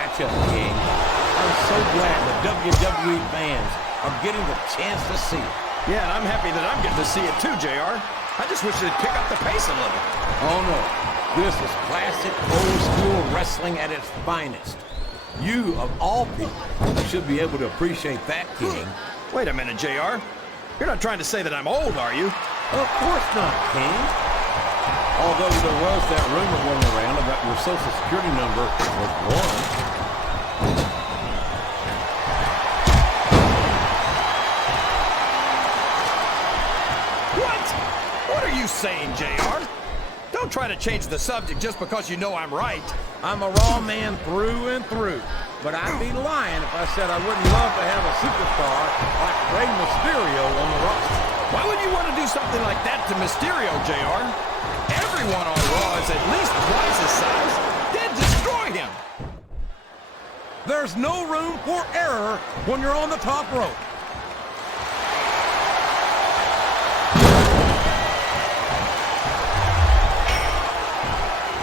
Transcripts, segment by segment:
matchup, King. I'm so glad the WWE fans are getting the chance to see it. Yeah, and I'm happy that I'm getting to see it too, JR. I just wish they'd pick up the pace a little. Oh, no. This is classic old-school wrestling at its finest. You, of all people, should be able to appreciate that, King. Wait a minute, JR. You're not trying to say that I'm old, are you? Of course not, King. Although there was that rumor going around about your Social Security number was 1. What are you saying, JR? Don't try to change the subject just because you know I'm right. I'm a Raw man through and through, but I'd be lying if I said I wouldn't love to have a superstar like Rey Mysterio on the roster. Why would you want to do something like that to Mysterio, JR? Everyone on Raw is at least twice his size. They'd destroy him. There's no room for error when you're on the top rope.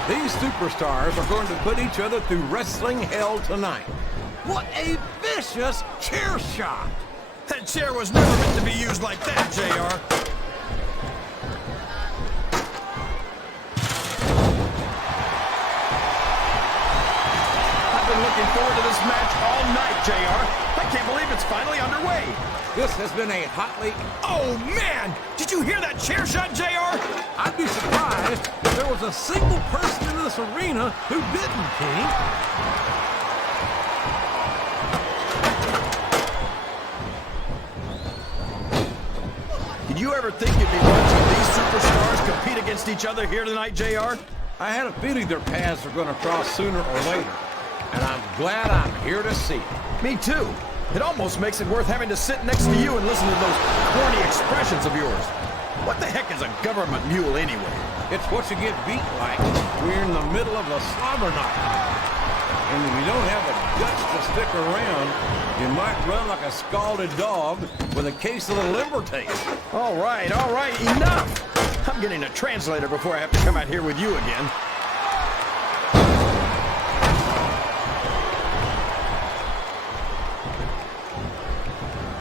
These superstars are going to put each other through wrestling hell tonight. What a vicious chair shot! That chair was never meant to be used like that, JR. I've been looking forward to this match all night, JR. I can't believe it's finally underway. This has been a hotly... Oh, man! Did you hear that chair shot, JR? I'd be surprised if there was a single person in this arena who didn't, King. Did you ever think you'd be watching these superstars compete against each other here tonight, JR? I had a feeling their paths were going to cross sooner or later, and I'm glad I'm here to see it. Me too. It almost makes it worth having to sit next to you and listen to those corny expressions of yours. What the heck is a government mule anyway? It's what you get beat like. We're in the middle of a slobber knock. And if you don't have the guts to stick around, you might run like a scalded dog with a case of the limber taste. All right, enough! I'm getting a translator before I have to come out here with you again.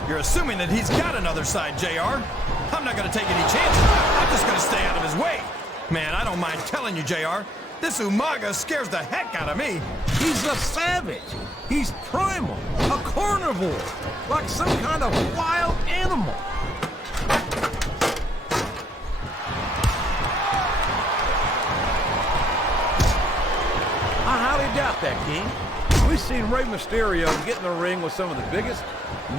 You're assuming that he's got another side, JR. I'm not going to take any chances. I'm just going to stay out of his way. Man, I don't mind telling you, JR. This Umaga scares the heck out of me. He's a savage. He's primal, a carnivore, like some kind of wild animal. I highly doubt that, King. We've seen Rey Mysterio get in the ring with some of the biggest,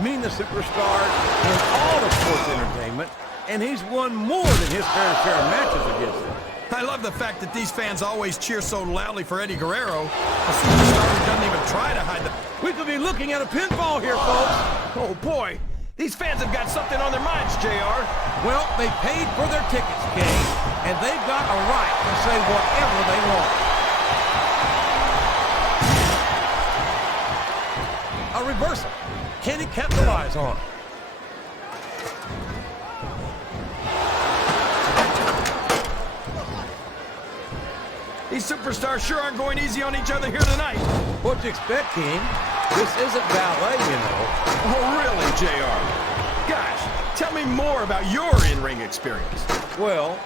meanest superstars in all of sports entertainment, and he's won more than his fair share of matches against them. I love the fact that these fans always cheer so loudly for Eddie Guerrero, a superstar who doesn't even try to hide the... We could be looking at a pinfall here, folks. Oh, boy. These fans have got something on their minds, JR. Well, they paid for their tickets, King, and they've got a right to say whatever they want. A reversal. Can he capitalize on it? These superstars sure aren't going easy on each other here tonight. What'd you expect, King? This isn't ballet, you know. Oh, really, JR? Gosh, tell me more about your in-ring experience. Well,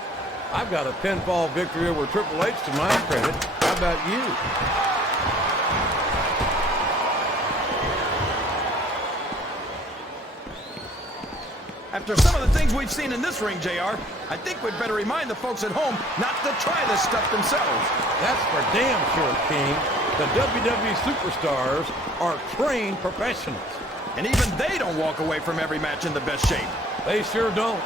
I've got a pinfall victory over Triple H to my credit. How about you? After some of the things we've seen in this ring, JR, I think we'd better remind the folks at home not to try this stuff themselves. That's for damn sure, King. The WWE superstars are trained professionals. And even they don't walk away from every match in the best shape. They sure don't.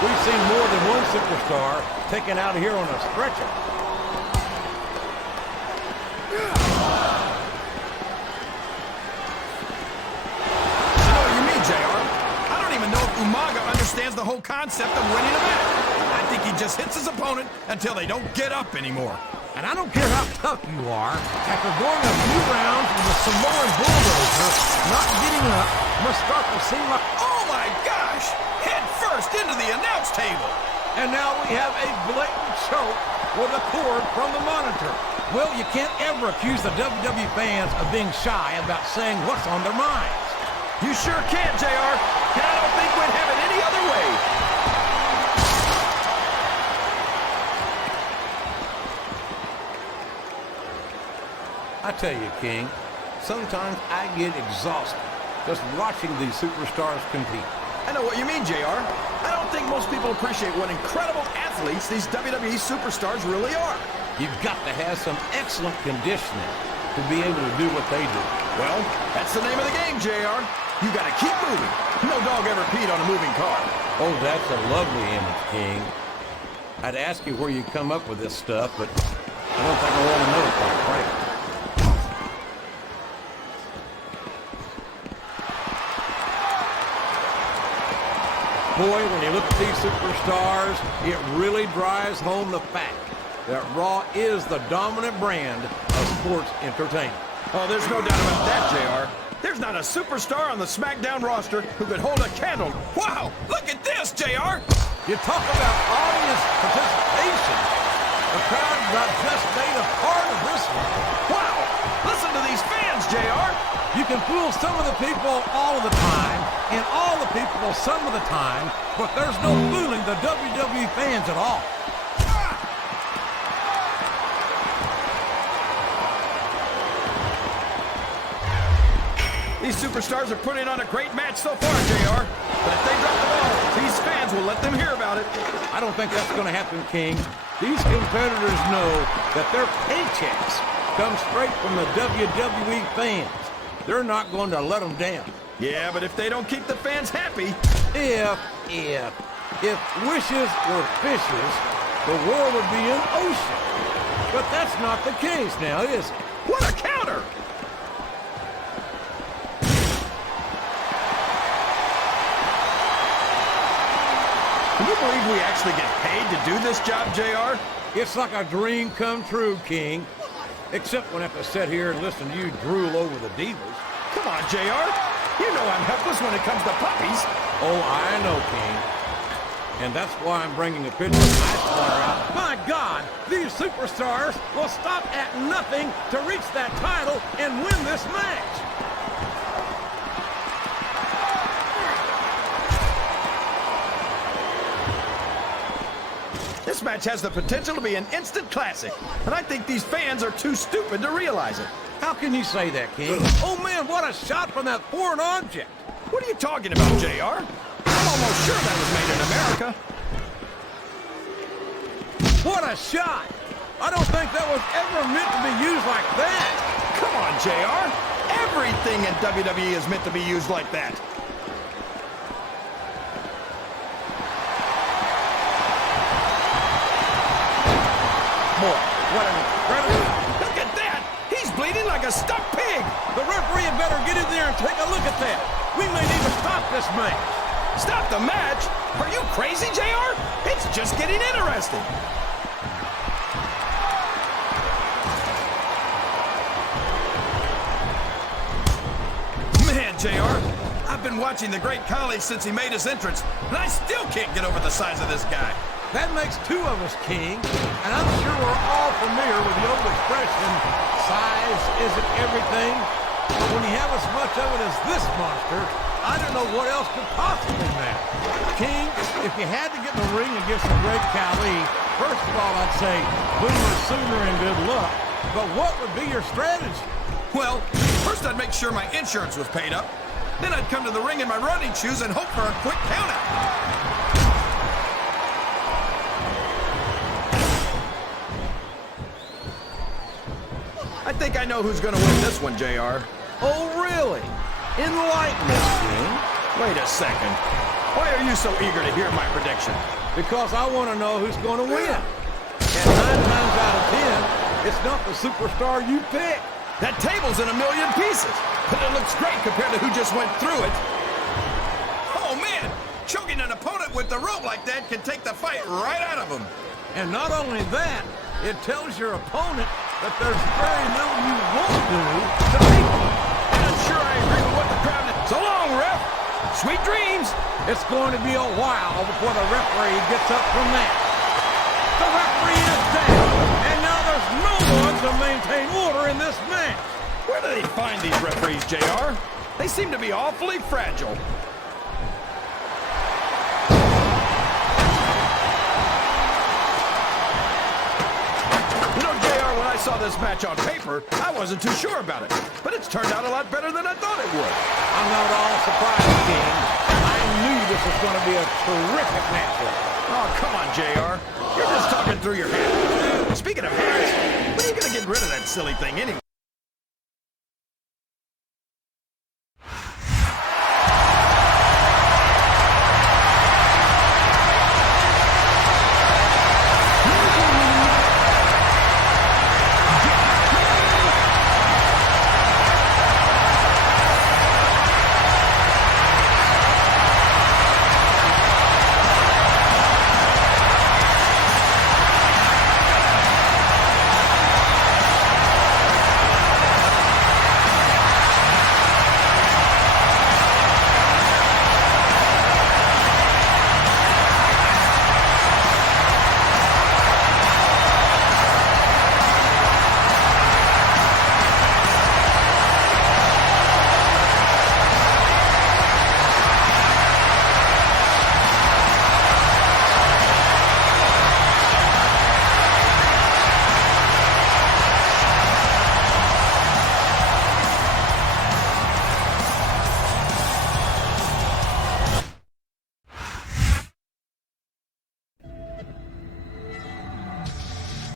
We've seen more than one superstar taken out of here on a stretcher. I know what you mean, JR. I don't even know if Umaga understands the whole concept of winning a match. I think he just hits his opponent until they don't get up anymore. And I don't care how tough you are, after going a few rounds with a Samoan bulldozer, not getting up must start to seem like... Oh my gosh! Head first into the announce table! And now we have a blatant choke with a cord from the monitor. Well, you can't ever accuse the WWE fans of being shy about saying what's on their minds. You sure can't, JR. And I don't think we'd have it any other way. I tell you, King, sometimes I get exhausted just watching these superstars compete. I know what you mean, JR. I don't think most people appreciate what incredible athletes these WWE superstars really are. You've got to have some excellent conditioning to be able to do what they do. Well, that's the name of the game, JR. You got to keep moving. No dog ever peed on a moving car. Oh, that's a lovely image, King. I'd ask you where you come up with this stuff, but I don't think I want to know it, quite frankly. Boy, when you look at these superstars, it really drives home the fact that Raw is the dominant brand of sports entertainment. Oh, there's no doubt about that, JR. There's not a superstar on the SmackDown roster who could hold a candle. Wow, look at this, JR. You talk about audience participation. The crowd got just made a part of this one. Wow, listen to these fans, JR. You can fool some of the people all of the time, and all the people some of the time, but there's no fooling the WWE fans at all. These superstars are putting on a great match so far, JR. But if they drop the ball, these fans will let them hear about it. I don't think that's going to happen, King. These competitors know that their paychecks come straight from the WWE fans. They're not going to let them down. Yeah, but if they don't keep the fans happy... If wishes were fishes, the world would be an ocean. But that's not the case now, is it? What a counter! Can you believe we actually get paid to do this job, JR? It's like a dream come true, King. Except when I have to sit here and listen to you drool over the divas. Come on, JR. You know I'm helpless when it comes to puppies. Oh, I know, King. And that's why I'm bringing a picture of Nightcrawler out. My God, these superstars will stop at nothing to reach that title and win this match. This match has the potential to be an instant classic, and I think these fans are too stupid to realize it. How can you say that, King? Oh, man, what a shot from that foreign object. What are you talking about, JR? I'm almost sure that was made in America. What a shot! I don't think that was ever meant to be used like that. Come on, JR. Everything in WWE is meant to be used like that. Boy, what an incredible... Look at that! He's bleeding like a stuck pig! The referee had better get in there and take a look at that. We may need to stop this match. Stop the match? Are you crazy, JR? It's just getting interesting. Man, JR, I've been watching the Great Khali since he made his entrance, and I still can't get over the size of this guy. That makes two of us, King. And I'm sure we're all familiar with the old expression, size isn't everything. But when you have as much of it as this monster, I don't know what else could possibly matter. King, if you had to get in the ring against the Great Khali, first of all, I'd say boomer sooner and good luck. But what would be your strategy? Well, first I'd make sure my insurance was paid up. Then I'd come to the ring in my running shoes and hope for a quick countout. I think I know who's going to win this one, JR. Oh, really? Enlighten us, King. Wait a second. Why are you so eager to hear my prediction? Because I want to know who's going to win. And 9 times out of 10, it's not the superstar you pick. That table's in a million pieces, but it looks great compared to who just went through it. Oh, man. Choking an opponent with the rope like that can take the fight right out of him. And not only that, it tells your opponent that there's very little you won't do to beat them. And I'm sure I agree with what the crowd is. So long, ref. Sweet dreams. It's going to be a while before the referee gets up from that. The referee is down, and now there's no one to maintain order in this match. Where do they find these referees, JR? They seem to be awfully fragile. You know, JR, when I saw this match on paper, I wasn't too sure about it. But it's turned out a lot better than I thought it would. I'm not at all surprised, King. I knew this was going to be a terrific matchup. Oh, come on, JR. You're just talking through your hat. Speaking of hats, when are you going to get rid of that silly thing anyway?